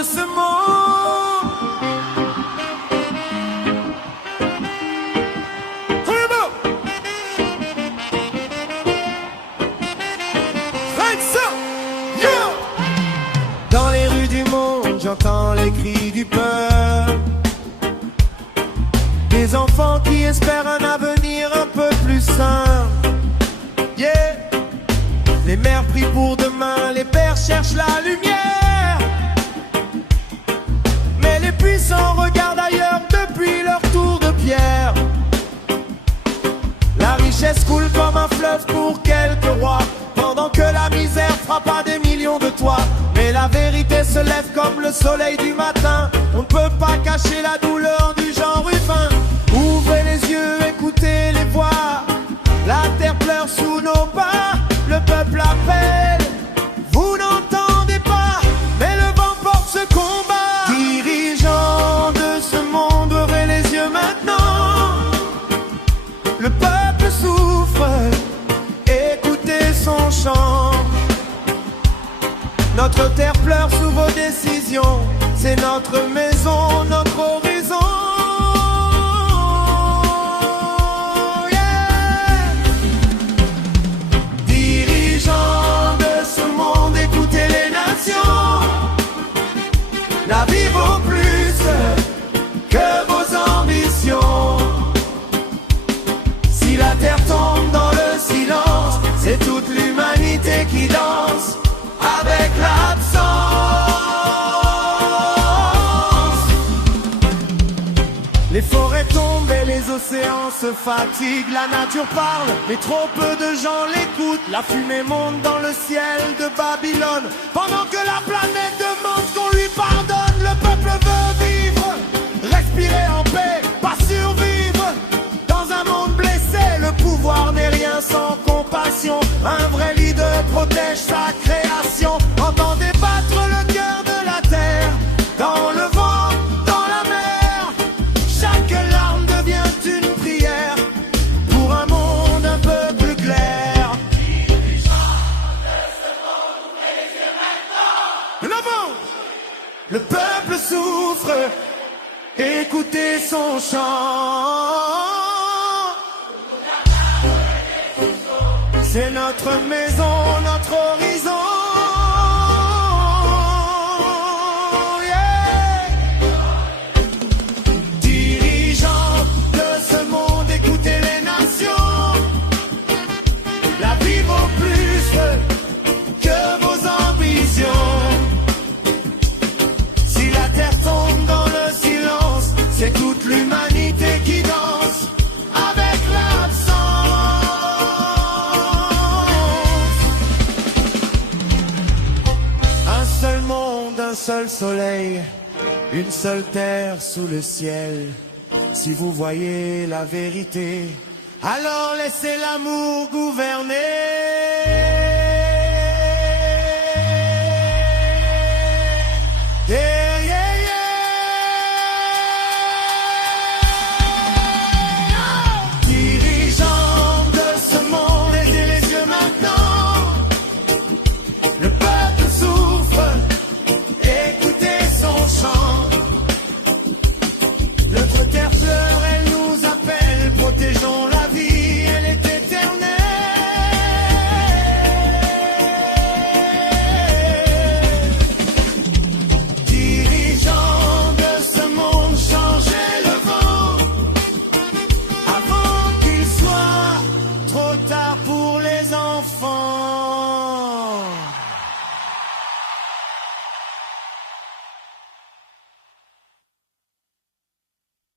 de ce monde. Dans les rues du monde, j'entends les cris du peuple. Des enfants qui espèrent un avenir un peu plus sain. Yeah. Les mères prient pour demain, les pères cherchent la lumière. Mais les puissants regardent ailleurs depuis leur tour de pierre. La richesse coule comme un fleuve pour quelques rois, pendant que la misère frappe à des millions de toits. Mais la vérité se lève comme le soleil du matin. On ne peut pas cacher la douleur du genre humain. Ouvrez les yeux, écoutez les voix. La terre pleure sous nos pas. Le peuple appelle, vous n'entendez pas, mais le vent porte ce combat. Dirigeants de ce monde, ouvrez les yeux maintenant. Le peuple souffre, écoutez son chant. Notre terre pleure sous vos décisions. C'est notre maison, notre horizon. Yeah. Dirigeants de ce monde, écoutez les nations. La vie vaut plus que vos ambitions. Si la terre tombe dans le silence, c'est toute l'humanité qui danse avec l'absence. Les forêts tombent et les océans se fatiguent. La nature parle, mais trop peu de gens l'écoutent. La fumée monte dans le ciel de Babylone, pendant que la planète demande qu'on lui pardonne. Le peuple veut vivre, respirer en paix, pas survivre dans un monde blessé. Le pouvoir n'est rien sans compassion. Un vrai leader protège sa création. Entendez battre le cœur de la terre, dans le vent, dans la mer. Chaque larme devient une prière pour un monde un peu plus clair. En avant. Le peuple souffre, écoutez son chant. C'est notre maison, notre horizon. Yeah. Dirigeants de ce monde, écoutez les nations. La vie vaut plus que vos ambitions. Si la terre tombe dans le silence, c'est toute l'humanité qui danse avec l'absence. Un seul monde, un seul soleil, une seule terre sous le ciel. Si vous voyez la vérité, alors laissez l'amour gouverner.